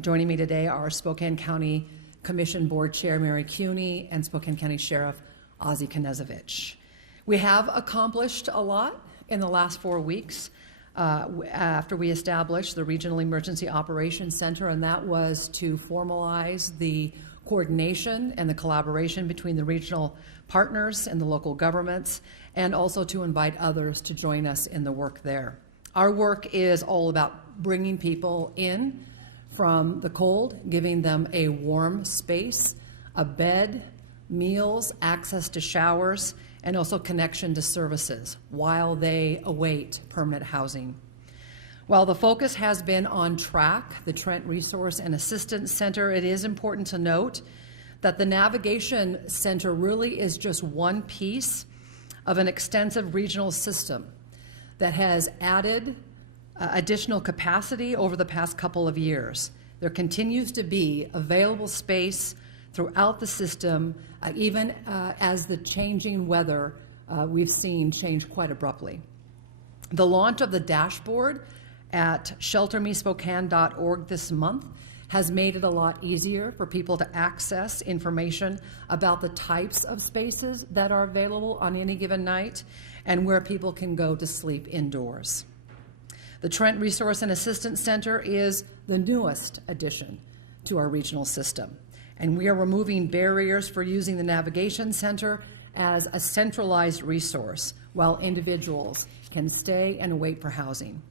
Joining me today are Spokane County Commission Board Chair Mary Cuney and Spokane County Sheriff Ozzie Knezovich. We have accomplished a lot in the last 4 weeks after we established the Regional Emergency Operations Center, and that was to formalize the coordination and the collaboration between the regional partners and the local governments, and also to invite others to join us in the work there. Our work is all about bringing people in from the cold, giving them a warm space, a bed, meals, access to showers, and also connection to services while they await permanent housing. While the focus has been on TRAC, the Trent Resource and Assistance Center, it is important to note that the Navigation Center really is just one piece of an extensive regional system that has added additional capacity over the past couple of years. There continues to be available space throughout the system, even as the changing weather we've seen change quite abruptly. The launch of the dashboard at sheltermespokane.org this month has made it a lot easier for people to access information about the types of spaces that are available on any given night and where people can go to sleep indoors. The Trent Resource and Assistance Center is the newest addition to our regional system, and we are removing barriers for using the Navigation Center as a centralized resource while individuals can stay and wait for housing.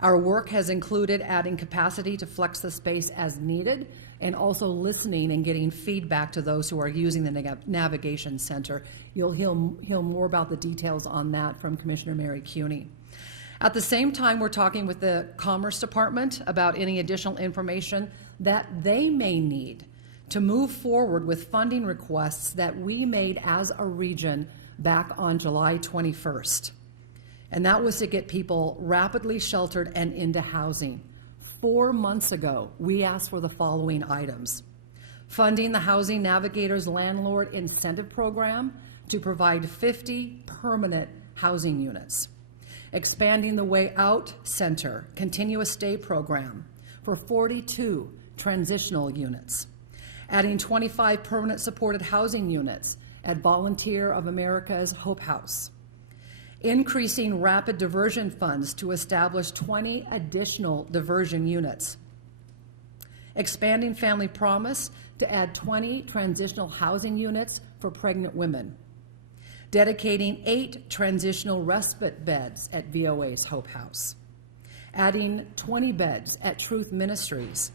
Our work has included adding capacity to flex the space as needed, and also listening and getting feedback to those who are using the Navigation Center. You'll hear more about the details on that from Commissioner Mary Cuney. At the same time, we're talking with the Commerce Department about any additional information that they may need to move forward with funding requests that we made as a region back on July 21st. And that was to get people rapidly sheltered and into housing. 4 months ago, we asked for the following items: funding the Housing Navigators Landlord Incentive Program to provide 50 permanent housing units, expanding the Way Out Center Continuous Stay Program for 42 transitional units, adding 25 permanent supported housing units at Volunteer of America's Hope House, increasing rapid diversion funds to establish 20 additional diversion units, expanding Family Promise to add 20 transitional housing units for pregnant women, dedicating 8 transitional respite beds at VOA's Hope House, adding 20 beds at Truth Ministries,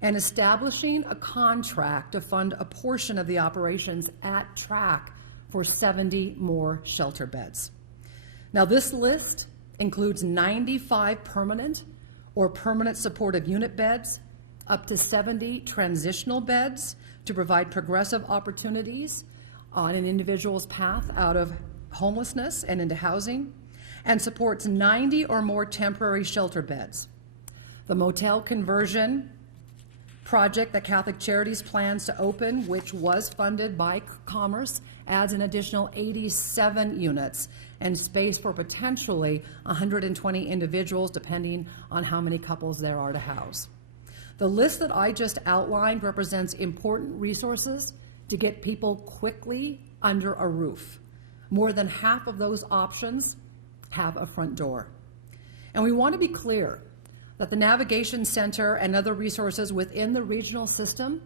and establishing a contract to fund a portion of the operations at TRAC for 70 more shelter beds. Now, this list includes 95 permanent or permanent supportive unit beds, up to 70 transitional beds to provide progressive opportunities on an individual's path out of homelessness and into housing, and supports 90 or more temporary shelter beds. The motel conversion project that Catholic Charities plans to open, which was funded by Commerce, adds an additional 87 units and space for potentially 120 individuals, depending on how many couples there are to house. The list that I just outlined represents important resources to get people quickly under a roof. More than half of those options have a front door. And we want to be clear that the Navigation Center and other resources within the regional system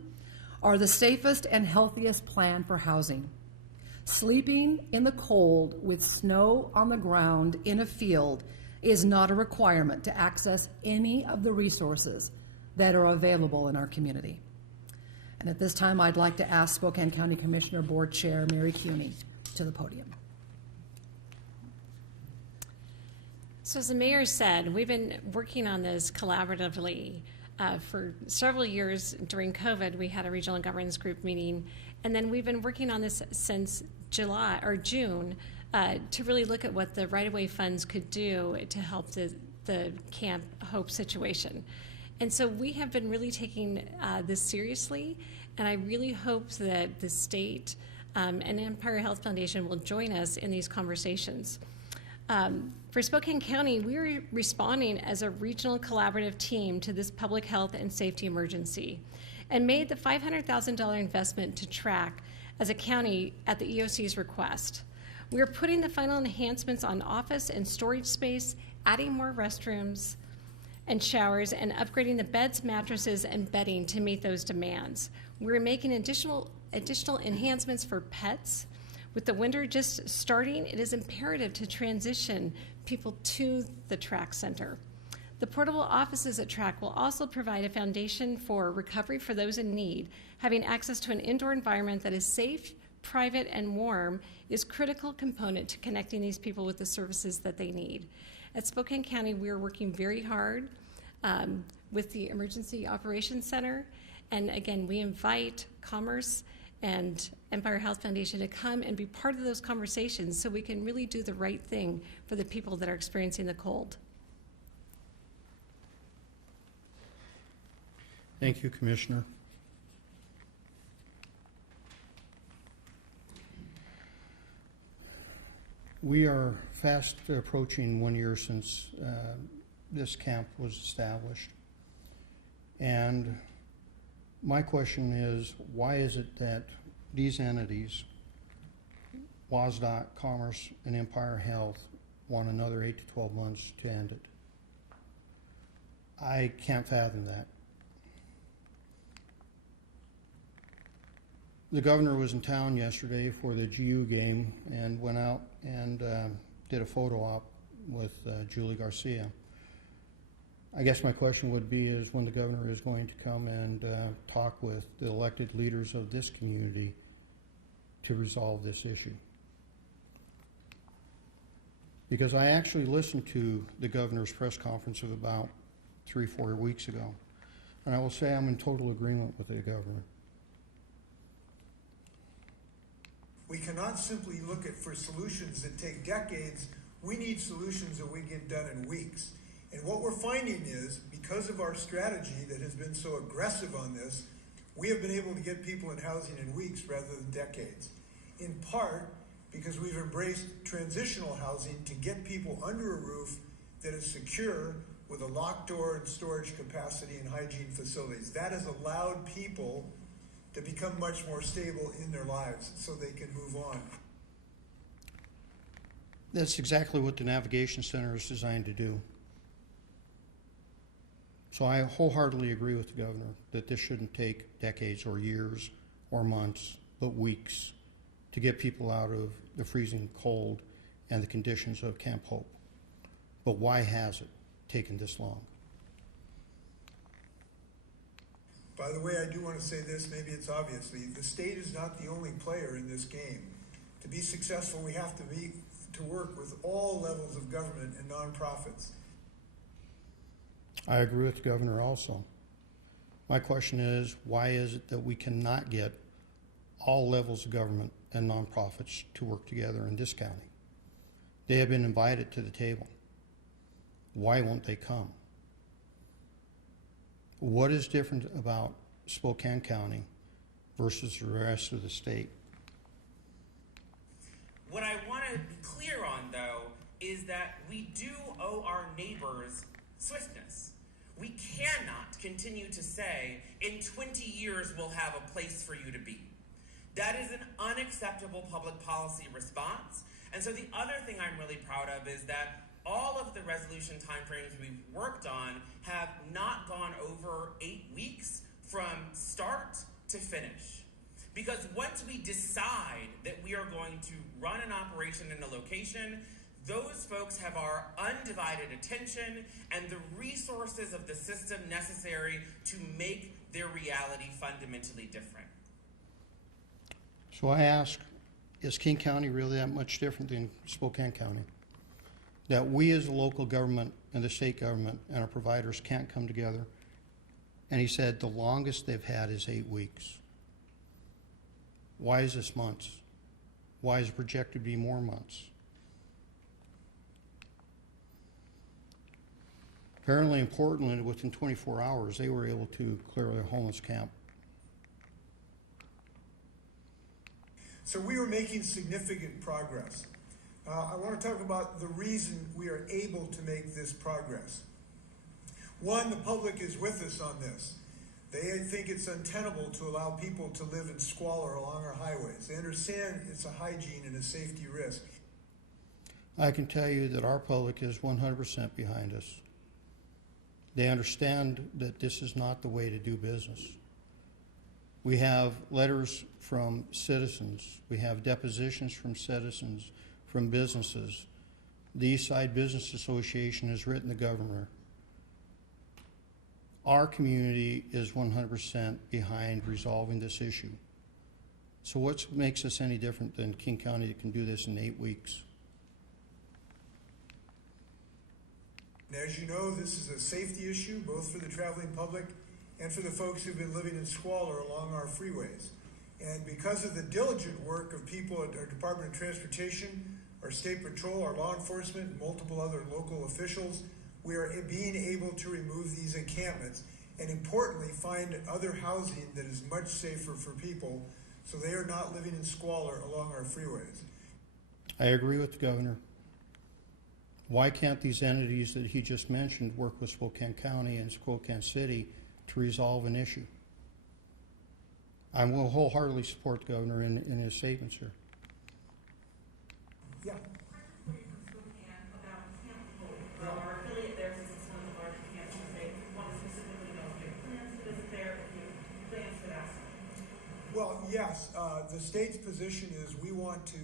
are the safest and healthiest plan for housing. Sleeping in the cold with snow on the ground in a field is not a requirement to access any of the resources that are available in our community. And at this time, I'd like to ask Spokane County Commissioner Board Chair Mary Cuney to the podium. So as the mayor said, we've been working on this collaboratively for several years. During COVID, we had a regional governance group meeting, and then we've been working on this since July or June to really look at what the right-of-way funds could do to help the Camp Hope situation. And so we have been really taking this seriously, and I really hope that the state and Empire Health Foundation will join us in these conversations. For Spokane County, we're responding as a regional collaborative team to this public health and safety emergency and made the $500,000 investment to track as a county at the EOC's request. We are putting the final enhancements on office and storage space, adding more restrooms and showers, and upgrading the beds, mattresses, and bedding to meet those demands. We're making additional enhancements for pets. With the winter just starting, it is imperative to transition people to the TRAC Center. The portable offices at TRAC will also provide a foundation for recovery for those in need. Having access to an indoor environment that is safe, private, and warm is a critical component to connecting these people with the services that they need. At Spokane County, we are working very hard with the Emergency Operations Center. And again, we invite Commerce and Empire Health Foundation to come and be part of those conversations so we can really do the right thing for the people that are experiencing the cold. Thank you, Commissioner. We are fast approaching 1 year since this camp was established. And my question is, why is it that these entities, WSDOT, Commerce, and Empire Health, want another 8 to 12 months to end it? I can't fathom that. The governor was in town yesterday for the GU game and went out and did a photo op with Julie Garcia. I guess my question would be is when the governor is going to come and talk with the elected leaders of this community to resolve this issue. Because I actually listened to the governor's press conference of about 3-4 weeks ago, and I will say I'm in total agreement with the governor. We cannot simply look for solutions that take decades. We need solutions that we get done in weeks. And what we're finding is, because of our strategy that has been so aggressive on this, we have been able to get people in housing in weeks rather than decades. In part because we've embraced transitional housing to get people under a roof that is secure with a locked door and storage capacity and hygiene facilities. That has allowed people to become much more stable in their lives so they can move on. That's exactly what the Navigation Center is designed to do. So I wholeheartedly agree with the governor that this shouldn't take decades or years or months, but weeks to get people out of the freezing cold and the conditions of Camp Hope. But why has it taken this long? By the way, I do want to say this, maybe it's obviously, the state is not the only player in this game. To be successful, we have to work with all levels of government and nonprofits. I agree with the governor also. My question is, why is it that we cannot get all levels of government and nonprofits to work together in this county? They have been invited to the table. Why won't they come? What is different about Spokane County versus the rest of the state? What I want to be clear on, though, is that we do owe our neighbors swiftness. We cannot continue to say, in 20 years we'll have a place for you to be. That is an unacceptable public policy response. And so the other thing I'm really proud of is that all of the resolution timeframes we've worked on have not gone over 8 weeks from start to finish. Because once we decide that we are going to run an operation in a location, those folks have our undivided attention and the resources of the system necessary to make their reality fundamentally different. So I ask, is King County really that much different than Spokane County? That we as a local government and the state government and our providers can't come together? And he said the longest they've had is 8 weeks. Why is this months? Why is it projected to be more months? Apparently in Portland, within 24 hours, they were able to clear a homeless camp. So we are making significant progress. I want to talk about the reason we are able to make this progress. One, the public is with us on this. They think it's untenable to allow people to live in squalor along our highways. They understand it's a hygiene and a safety risk. I can tell you that our public is 100% behind us. They understand that this is not the way to do business. We have letters from citizens. We have depositions from citizens, from businesses. The Eastside Business Association has written the governor. Our community is 100% behind resolving this issue. So what makes us any different than King County that can do this in 8 weeks? And as you know, this is a safety issue, both for the traveling public and for the folks who've been living in squalor along our freeways. And because of the diligent work of people at our Department of Transportation, our State Patrol, our law enforcement, and multiple other local officials, we are being able to remove these encampments and importantly find other housing that is much safer for people so they are not living in squalor along our freeways. I agree with the governor. Why can't these entities that he just mentioned work with Spokane County and Spokane City to resolve an issue? I will wholeheartedly support the governor in his statements here. Yeah. Our affiliate there, since it's one of the larger campuses, they want to specifically know if you have plans to visit there, if you have plans for that. Well, yes, the state's position is we want to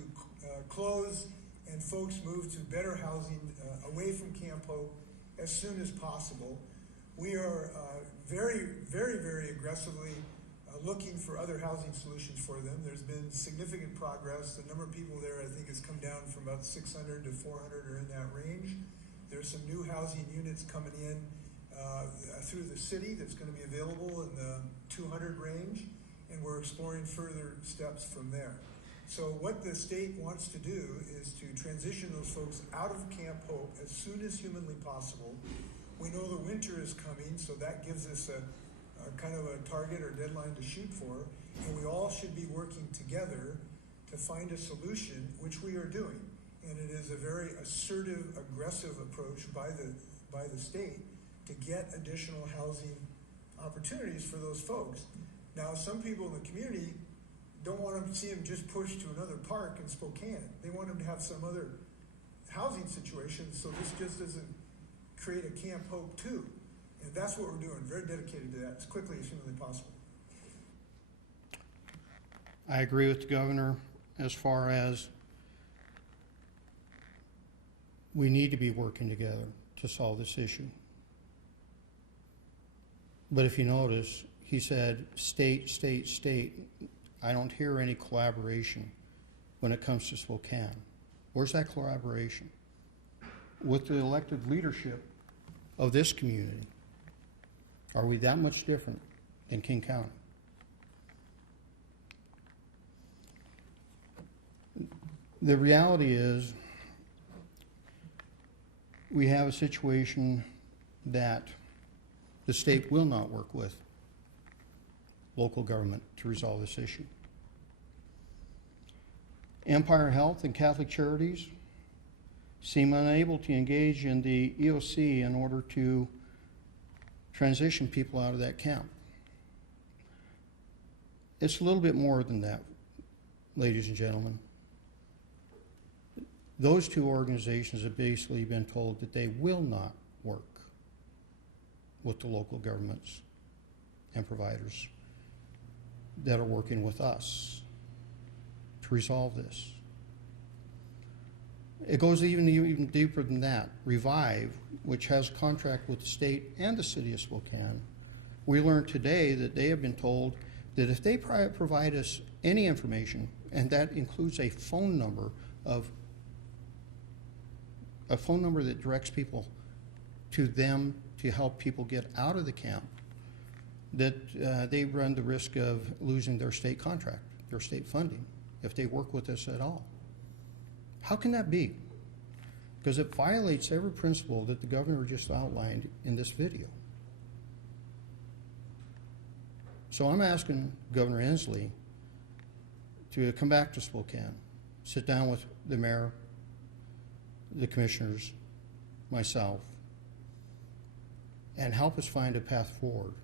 close and folks move to better housing away from Camp Hope as soon as possible. We are very aggressively looking for other housing solutions for them. There's been significant progress. The number of people there, I think, has come down from about 600 to 400 or in that range. There's some new housing units coming in through the city that's going to be available in the 200 range, and we're exploring further steps from there. So what the state wants to do is to transition those folks out of Camp Hope as soon as humanly possible. We know the winter is coming, so that gives us a kind of a target or deadline to shoot for, and we all should be working together to find a solution, which we are doing. And it is a very assertive, aggressive approach by the state to get additional housing opportunities for those folks. Now, some people in the community don't want to see them just pushed to another park in Spokane. They want them to have some other housing situation, so this just doesn't create a Camp Hope too. And that's what we're doing, very dedicated to that, as quickly as humanly possible. I agree with the governor as far as we need to be working together to solve this issue. But if you notice, he said state, state, state. I don't hear any collaboration when it comes to Spokane. Where's that collaboration? With the elected leadership of this community, are we that much different than King County? The reality is we have a situation that the state will not work with local government to resolve this issue. Empire Health and Catholic Charities seem unable to engage in the EOC in order to transition people out of that camp. It's a little bit more than that, ladies and gentlemen. Those two organizations have basically been told that they will not work with the local governments and providers that are working with us to resolve this. It goes even deeper than that. Revive, which has a contract with the state and the city of Spokane, we learned today that they have been told that if they provide us any information, and that includes a phone number that directs people to them to help people get out of the camp, that they run the risk of losing their state contract, their state funding, if they work with us at all. How can that be? Because it violates every principle that the governor just outlined in this video. So I'm asking Governor Inslee to come back to Spokane, sit down with the mayor the commissioners, myself, and help us find a path forward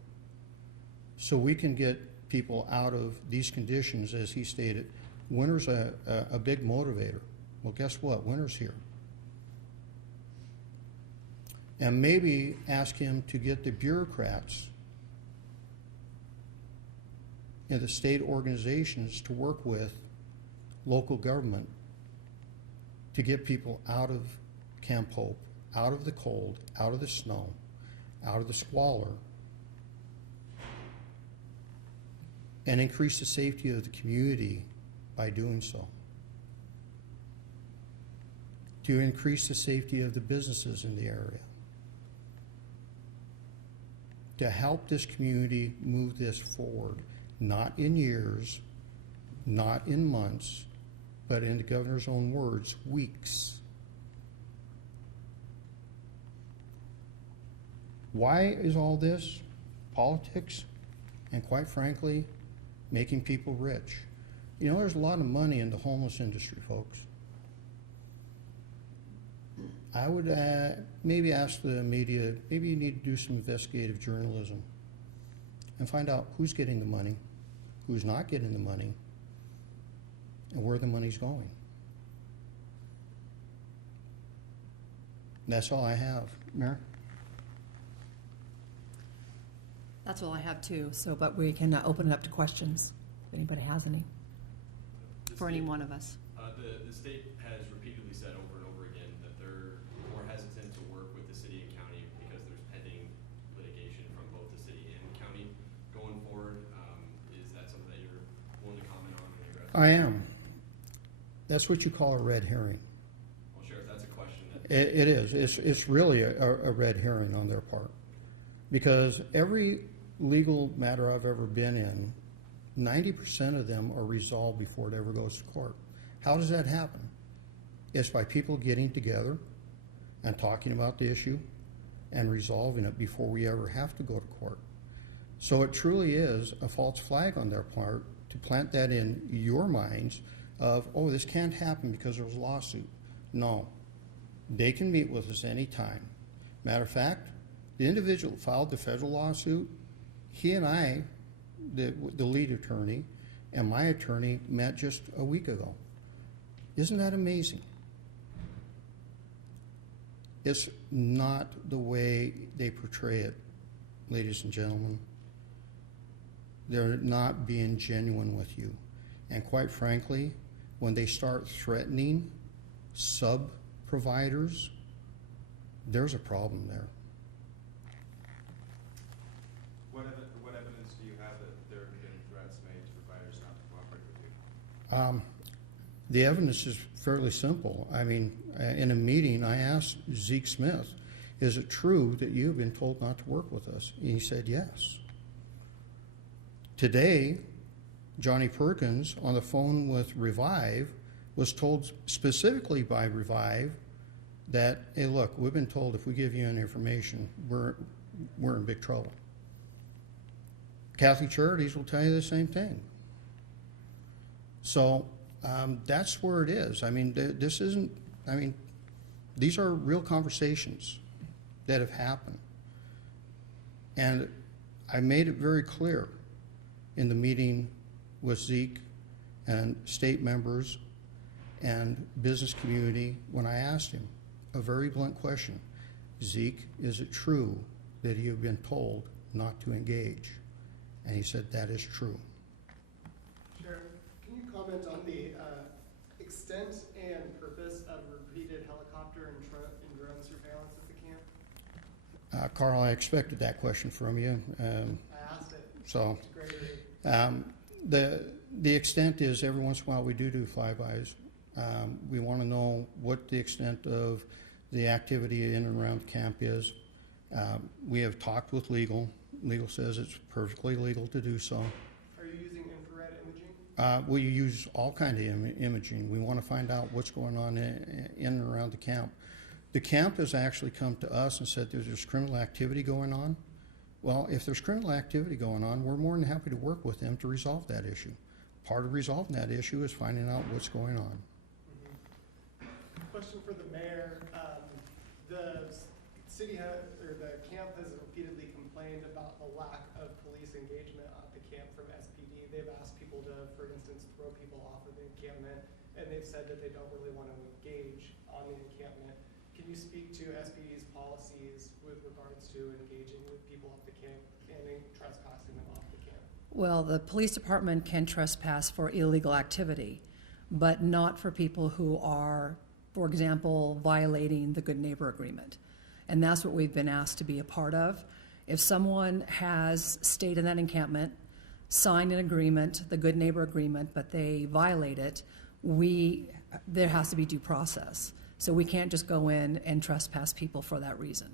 so we can get people out of these conditions. As he stated, winter's a big motivator. Well, guess what? Winter's here. And maybe ask him to get the bureaucrats in the state organizations to work with local government to get people out of Camp Hope, out of the cold, out of the snow, out of the squalor, and increase the safety of the community by doing so. To increase the safety of the businesses in the area. To help this community move this forward, not in years, not in months, but in the governor's own words, weeks. Why is all this? Politics, and quite frankly, making people rich. You know, there's a lot of money in the homeless industry, folks. I would maybe ask the media, maybe you need to do some investigative journalism and find out who's getting the money, who's not getting the money, and where the money's going. That's all I have. Mayor? That's all I have too, so, but we can open it up to questions, if anybody has any, for any one of us. The state has repeatedly said over and over again that they're more hesitant to work with the city and county because there's pending litigation from both the city and county going forward. Is that something that you're willing to comment on and address? I am. That's what you call a red herring. Well, Sheriff, that's a question that... It is. It's really a red herring on their part. Because every legal matter I've ever been in, 90% of them are resolved before it ever goes to court. How does that happen? It's by people getting together and talking about the issue and resolving it before we ever have to go to court. So it truly is a false flag on their part to plant that in your minds of, oh, this can't happen because there was a lawsuit. No. They can meet with us anytime. Matter of fact, the individual who filed the federal lawsuit, he and I, the lead attorney, and my attorney met just a week ago. Isn't that amazing? It's not the way they portray it, ladies and gentlemen. They're not being genuine with you. And quite frankly, when they start threatening sub-providers, there's a problem there. What evidence do you have that there have been threats made to providers not to cooperate with you? The evidence is fairly simple. I mean, in a meeting, I asked Zeke Smith, is it true that you have been told not to work with us? And he said yes. Today, Johnny Perkins, on the phone with Revive, was told specifically by Revive that, hey, look, we've been told if we give you any information, we're in big trouble. Catholic Charities will tell you the same thing. So that's where it is. I mean, this isn't, I mean, these are real conversations that have happened. And I made it very clear in the meeting with Zeke and state members and business community when I asked him a very blunt question. Zeke, is it true that you have been told not to engage? And he said, that is true. Sheriff, can you comment on the extent and purpose of repeated helicopter and drone surveillance at the camp? Carl, I expected that question from you. I asked it. So It's great. the extent is every once in a while we do flybys. We want to know what the extent of the activity in and around camp is. We have talked with legal. Legal says it's perfectly legal to do so. Are you using infrared imaging? We use all kinds of imaging. We want to find out what's going on in and around the camp. The camp has actually come to us and said there's criminal activity going on. Well, if there's criminal activity going on, we're more than happy to work with them to resolve that issue. Part of resolving that issue is finding out what's going on. Mm-hmm. question for the mayor. The the camp has repeatedly complained about the lack of police engagement at the camp from SPD. They've asked people to, for instance, throw people off of the encampment, and they've said that they don't really want to engage on the encampment. Can you speak to SPD's policies with regards to engaging with people at the camp and trespassing them off the camp? Well, the police department can trespass for illegal activity, but not for people who are, for example, violating the Good Neighbor Agreement. And that's what we've been asked to be a part of. If someone has stayed in that encampment, signed an agreement, the Good Neighbor Agreement, but they violate it, there has to be due process. So we can't just go in and trespass people for that reason.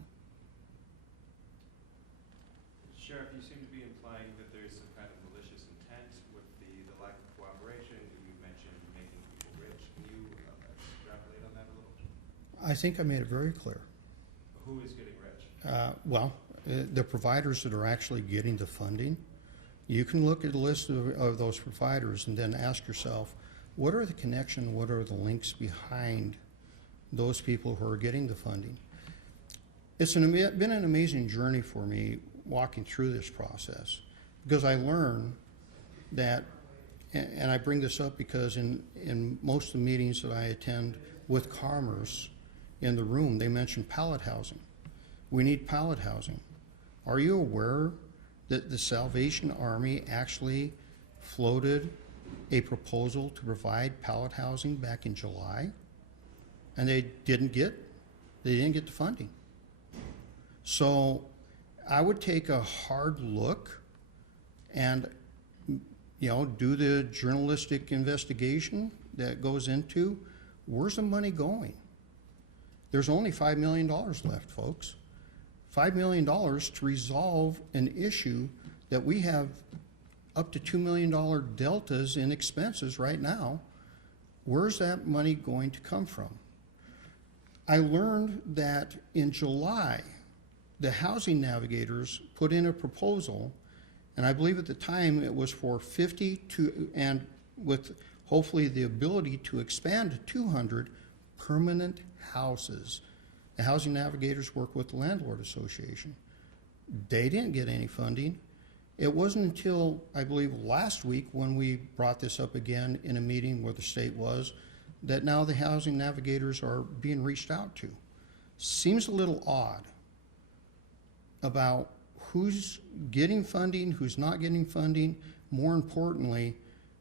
Sheriff, you seem to be implying that there's some kind of malicious intent with the lack of cooperation. You mentioned making people rich. Can you extrapolate on that a little? I think I made it very clear. Who is getting rich? The providers that are actually getting the funding. You can look at a list of those providers and then ask yourself, what are the connections, what are the links behind those people who are getting the funding? It's been an amazing journey for me walking through this process, because I learned that, and I bring this up because in most of the meetings that I attend with Commerce in the room, they mention pallet housing. We need pallet housing. Are you aware that the Salvation Army actually floated a proposal to provide pallet housing back in July, and they didn't get the funding? So I would take a hard look and do the journalistic investigation that goes into where's the money going. There's only $5 million left, folks. $5 million to resolve an issue that we have up to $2 million deltas in expenses right now. Where's that money going to come from? I learned that in July, the housing navigators put in a proposal, and I believe at the time it was for 50 and with hopefully the ability to expand to 200 permanent houses. The housing navigators work with the Landlord Association. They didn't get any funding. It wasn't until, I believe, last week when we brought this up again in a meeting where the state was, that now the housing navigators are being reached out to. Seems a little odd about who's getting funding, who's not getting funding. More importantly,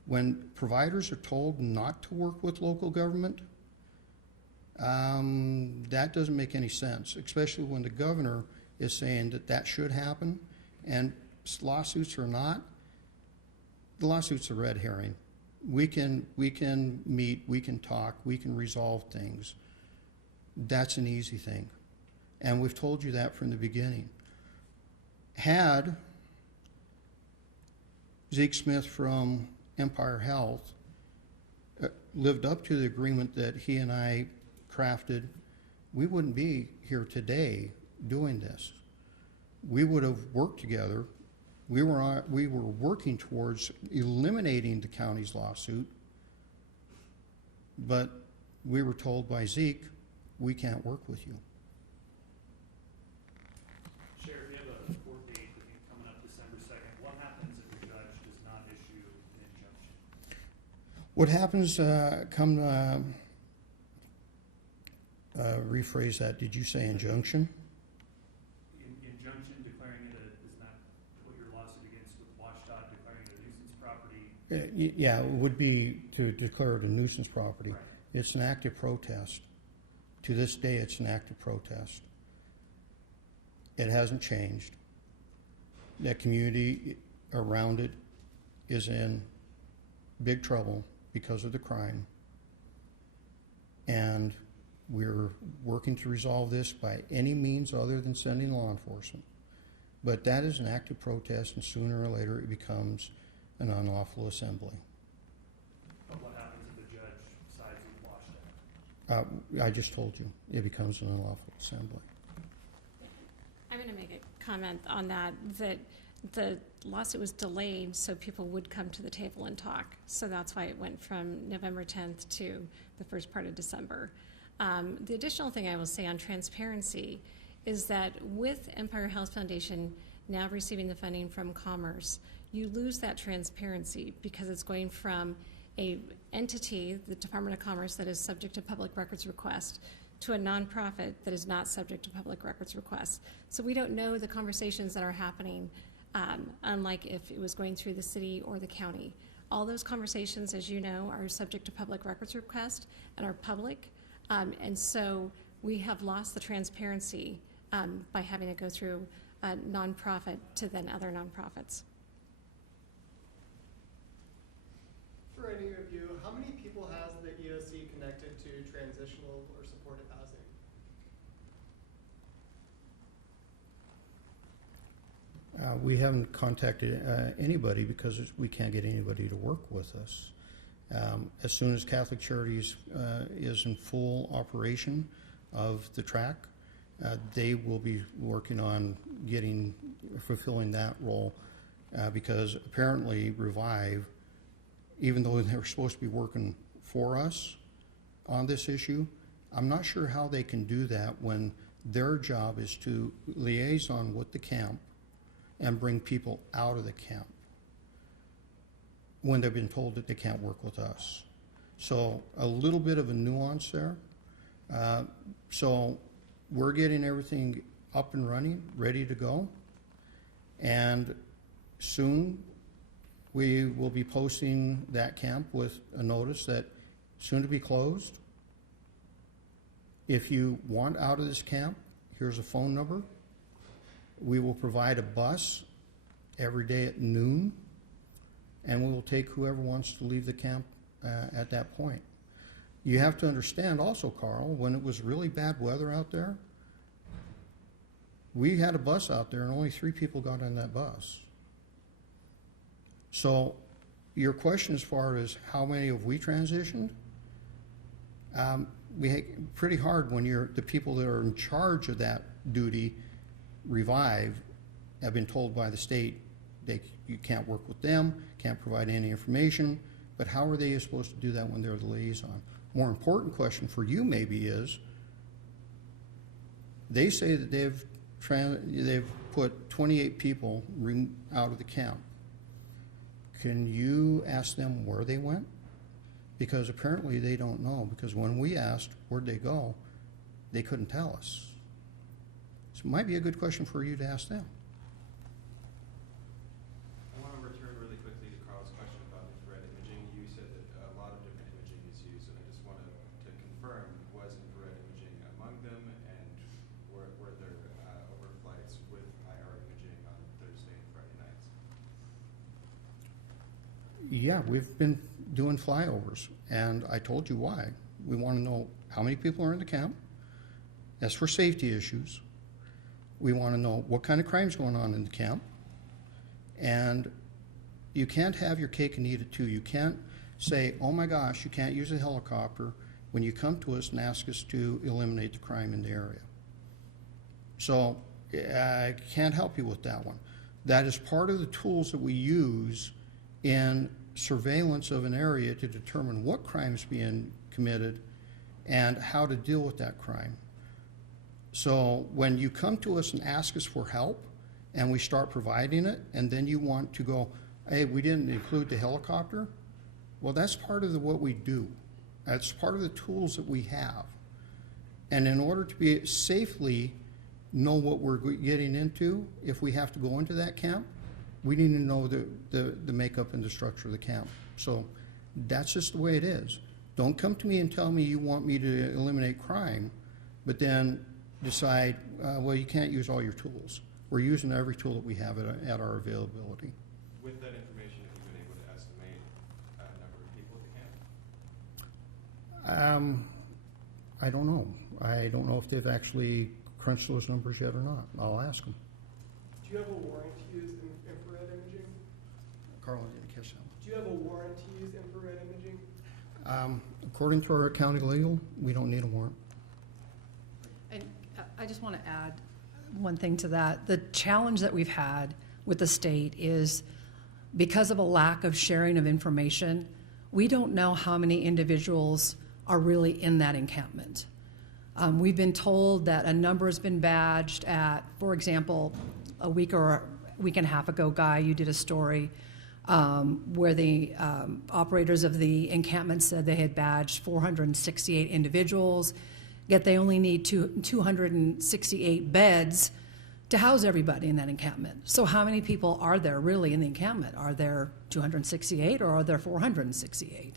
when providers are told not to work with local government, that doesn't make any sense, especially when the governor is saying that should happen. And lawsuits or not, the lawsuit's a red herring. We can meet, we can talk, we can resolve things. That's an easy thing. And we've told you that from the beginning. Had Zeke Smith from Empire Health lived up to the agreement that he and I crafted, we wouldn't be here today doing this. We would have worked together. We were working towards eliminating the county's lawsuit, but we were told by Zeke, we can't work with you. Sheriff, you have a court date coming up December 2nd. What happens if the judge does not issue an injunction? What happens, rephrase that, did you say injunction? Injunction, declaring it is not what your lawsuit against with Washtenaw, declaring it a nuisance property. Yeah, it would be to declare it a nuisance property. Right. It's an active protest. To this day, it's an active protest. It hasn't changed. That community around it is in big trouble because of the crime. And we're working to resolve this by any means other than sending law enforcement. But that is an active protest, and sooner or later it becomes an unlawful assembly. But what happens if the judge sides with Washtenaw? I just told you, it becomes an unlawful assembly. I'm going to make a comment on that the lawsuit was delayed so people would come to the table and talk. So that's why it went from November 10th to the first part of December. The additional thing I will say on transparency is that with Empire Health Foundation now receiving the funding from Commerce, you lose that transparency because it's going from a entity, the Department of Commerce, that is subject to public records request, to a nonprofit that is not subject to public records request. So we don't know the conversations that are happening, unlike if it was going through the city or the county. All those conversations, as you know, are subject to public records request and are public. And so we have lost the transparency by having to go through a nonprofit to then other nonprofits. For any of you, how many people has the EOC connected to transitional or supportive housing? We haven't contacted anybody because we can't get anybody to work with us. As soon as Catholic Charities is in full operation of the track, they will be working on fulfilling that role because apparently Revive, even though they're supposed to be working for us on this issue, I'm not sure how they can do that when their job is to liaison with the camp and bring people out of the camp when they've been told that they can't work with us. So a little bit of a nuance there. So we're getting everything up and running, ready to go. And soon we will be posting that camp with a notice that soon to be closed. If you want out of this camp, here's a phone number. We will provide a bus every day at noon, and we will take whoever wants to leave the camp at that point. You have to understand also, Carl, when it was really bad weather out there, we had a bus out there and only 3 people got on that bus. So your question as far as how many have we transitioned, pretty hard when the people that are in charge of that duty, Revive, have been told by the state you can't work with them, can't provide any information, but how are they supposed to do that when they're the liaison? More important question for you maybe is, they say that they've put 28 people out of the camp. Can you ask them where they went? Because apparently they don't know, because when we asked where'd they go, they couldn't tell us. So it might be a good question for you to ask them. I want to return really quickly to Carl's question about infrared imaging. You said that a lot of different imaging is used, and I just wanted to confirm, was infrared imaging among them, and were there overflights with IR imaging on Thursday and Friday nights? Yeah, we've been doing flyovers, and I told you why. We want to know how many people are in the camp. That's for safety issues. We want to know what kind of crime's going on in the camp. And you can't have your cake and eat it too. You can't say, oh my gosh, you can't use a helicopter when you come to us and ask us to eliminate the crime in the area. So I can't help you with that one. That is part of the tools that we use in surveillance of an area to determine what crime is being committed and how to deal with that crime. So when you come to us and ask us for help and we start providing it, and then you want to go, hey, we didn't include the helicopter, well, that's part of what we do. That's part of the tools that we have. And in order to be safely know what we're getting into, if we have to go into that camp, we need to know the makeup and the structure of the camp. So that's just the way it is. Don't come to me and tell me you want me to eliminate crime, but then decide, well, you can't use all your tools. We're using every tool that we have at our availability. With that information, have you been able to estimate a number of people at the camp? I don't know. I don't know if they've actually crunched those numbers yet or not. I'll ask them. Do you have a warrant to use infrared imaging? Carl, I didn't catch that one. Do you have a warrant to use infrared imaging? According to our county legal, we don't need a warrant. And I just want to add one thing to that. The challenge that we've had with the state is because of a lack of sharing of information, we don't know how many individuals are really in that encampment. We've been told that a number has been badged at, for example, a week or a week and a half ago, Guy, you did a story where the operators of the encampment said they had badged 468 individuals, yet they only need 268 beds to house everybody in that encampment. So how many people are there really in the encampment? Are there 268 or are there 468?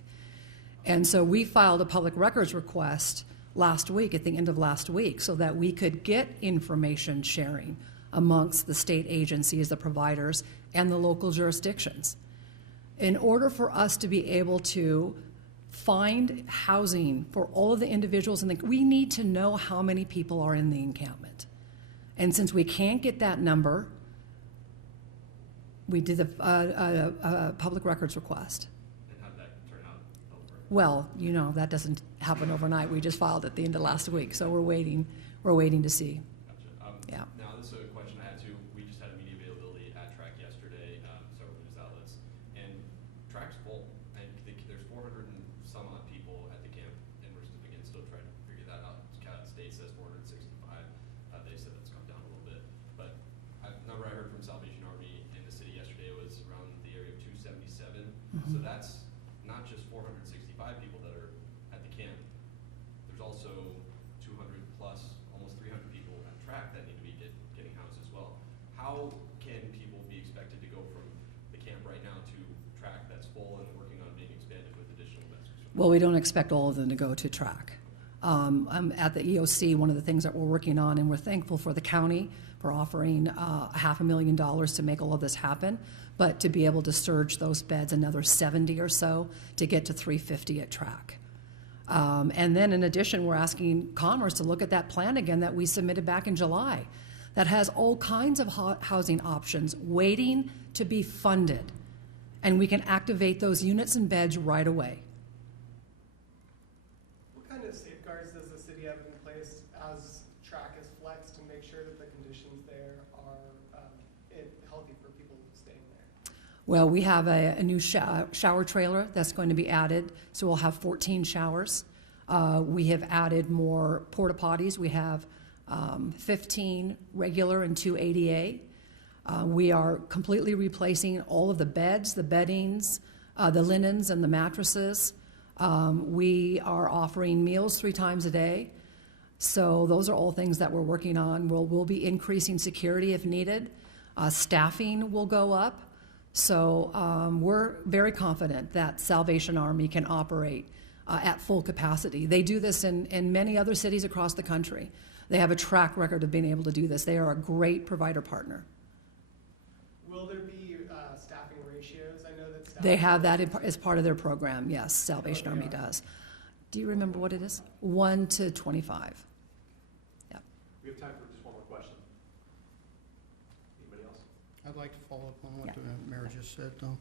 And so we filed a public records request last week, at the end of last week, so that we could get information sharing amongst the state agencies, the providers, and the local jurisdictions. In order for us to be able to find housing for all of the individuals we need to know how many people are in the encampment. And since we can't get that number, we did a public records request. And how did that turn out over? Well, you know, that doesn't happen overnight. We just filed at the end of last week, so we're waiting to see. Gotcha. Yeah. Now, this is a question I had too. We just had a media availability at TRAC yesterday, several news outlets, and TRAC's full. And there's 400 and some odd people at the camp, and we're again still trying to figure that out. State says 465. They said that's come down a little bit, but number I heard from Salvation Army in the city yesterday was around the area of 277. So that's not just 465 people that are at the camp. There's also 200 plus, almost 300 people at TRAC that need to be getting housed as well. How can people be expected to go from the camp right now to TRAC that's full and working on being expanded with additional beds? Well, we don't expect all of them to go to TRAC. At the EOC, one of the things that we're working on, and we're thankful for the county for offering $500,000 to make all of this happen, but to be able to surge those beds another 70 or so to get to 350 at TRAC. And then in addition, we're asking Commerce to look at that plan again that we submitted back in July that has all kinds of housing options waiting to be funded. And we can activate those units and beds right away. What kind of safeguards does the city have in place as TRAC is flexed to make sure that the conditions there are healthy for people staying there? Well, we have a new shower trailer that's going to be added, so we'll have 14 showers. We have added more porta potties. We have 15 regular and 2 ADA. We are completely replacing all of the beds, the beddings, the linens, and the mattresses. We are offering meals 3 times a day. So those are all things that we're working on. We'll be increasing security if needed. Staffing will go up. So we're very confident that Salvation Army can operate at full capacity. They do this in many other cities across the country. They have a track record of being able to do this. They are a great provider partner. Will there be staffing ratios? I know that They have that as part of their program, yes, Salvation Army does. Do you remember what it is? 1 to 25. Yeah. We have time for just one more question. Anybody else? I'd like to follow up on what the mayor just said, though.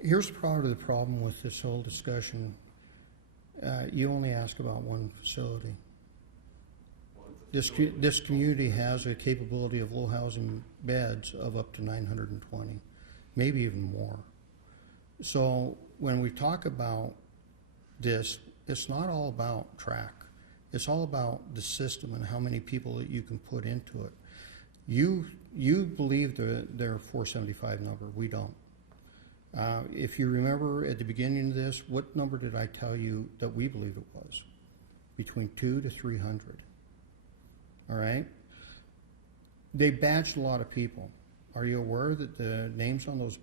Here's part of the problem with this whole discussion. You only ask about one facility. This community has a capability of low housing beds of up to 920, maybe even more. So when we talk about this, it's not all about TRAC. It's all about the system and how many people that you can put into it. You believe their 475 number. We don't. If you remember at the beginning of this, what number did I tell you that we believed it was? Between 200 to 300. All right? They badged a lot of people. Are you aware that the names on those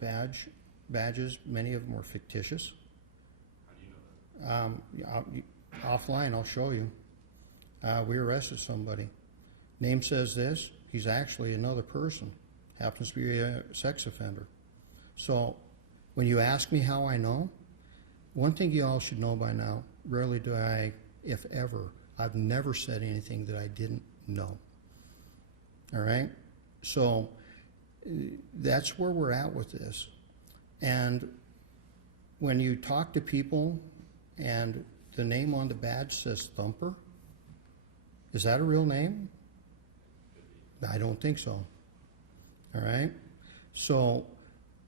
badges, many of them are fictitious? How do you know that? Offline, I'll show you. We arrested somebody. Name says this. He's actually another person. Happens to be a sex offender. So when you ask me how I know, one thing you all should know by now, rarely do I, if ever, I've never said anything that I didn't know. All right? So that's where we're at with this. And when you talk to people and the name on the badge says Thumper, is that a real name? I don't think so. All right? So,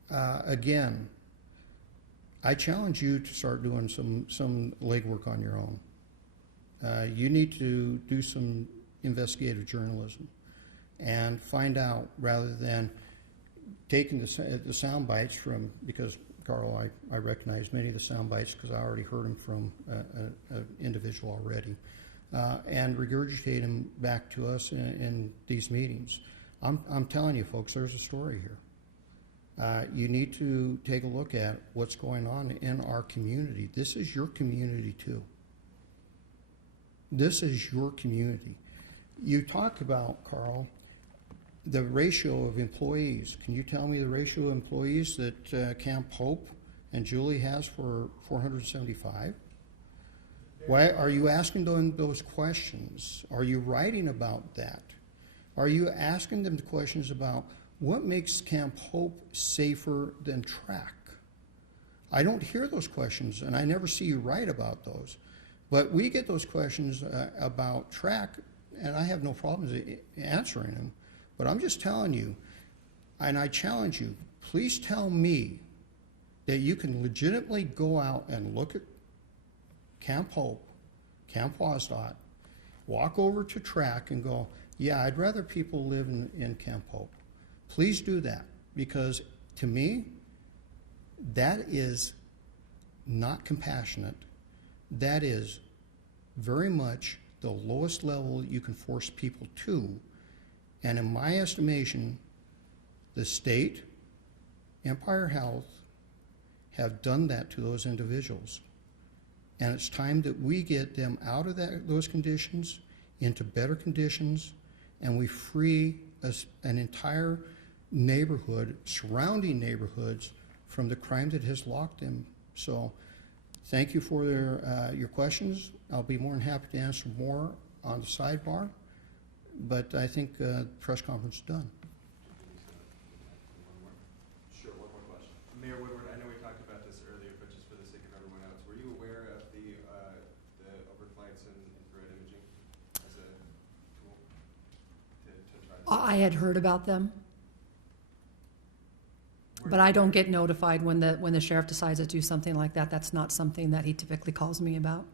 again, I challenge you to start doing some legwork on your own. You need to do some investigative journalism and find out, rather than taking the sound bites from, because Carl, I recognize many of the sound bites because I already heard them from an individual already, and regurgitate them back to us in these meetings. I'm telling you, folks, there's a story here. You need to take a look at what's going on in our community. This is your community too. This is your community. You talked about, Carl, the ratio of employees. Can you tell me the ratio of employees that Camp Hope and Julie has for 475? Why are you asking them those questions? Are you writing about that? Are you asking them the questions about what makes Camp Hope safer than track? I don't hear those questions, and I never see you write about those. But we get those questions about track, and I have no problems answering them. But I'm just telling you, and I challenge you, please tell me that you can legitimately go out and look at Camp Hope, Camp Wasdot, walk over to track and go, yeah, I'd rather people live in Camp Hope. Please do that, because to me, that is not compassionate. That is very much the lowest level you can force people to. And in my estimation, the state, Empire Health, have done that to those individuals. And it's time that we get them out of those conditions into better conditions, and we free an entire neighborhood, surrounding neighborhoods, from the crime that has locked them. So thank you for your questions. I'll be more than happy to answer more on the sidebar, but I think the press conference is done. Sure, one more question. Mayor Woodward, I know we talked about this earlier, but just for the sake of everyone else, were you aware of the overflights and infrared imaging as a tool to try to... I had heard about them, but I don't get notified when the sheriff decides to do something like that. That's not something that he typically calls me about.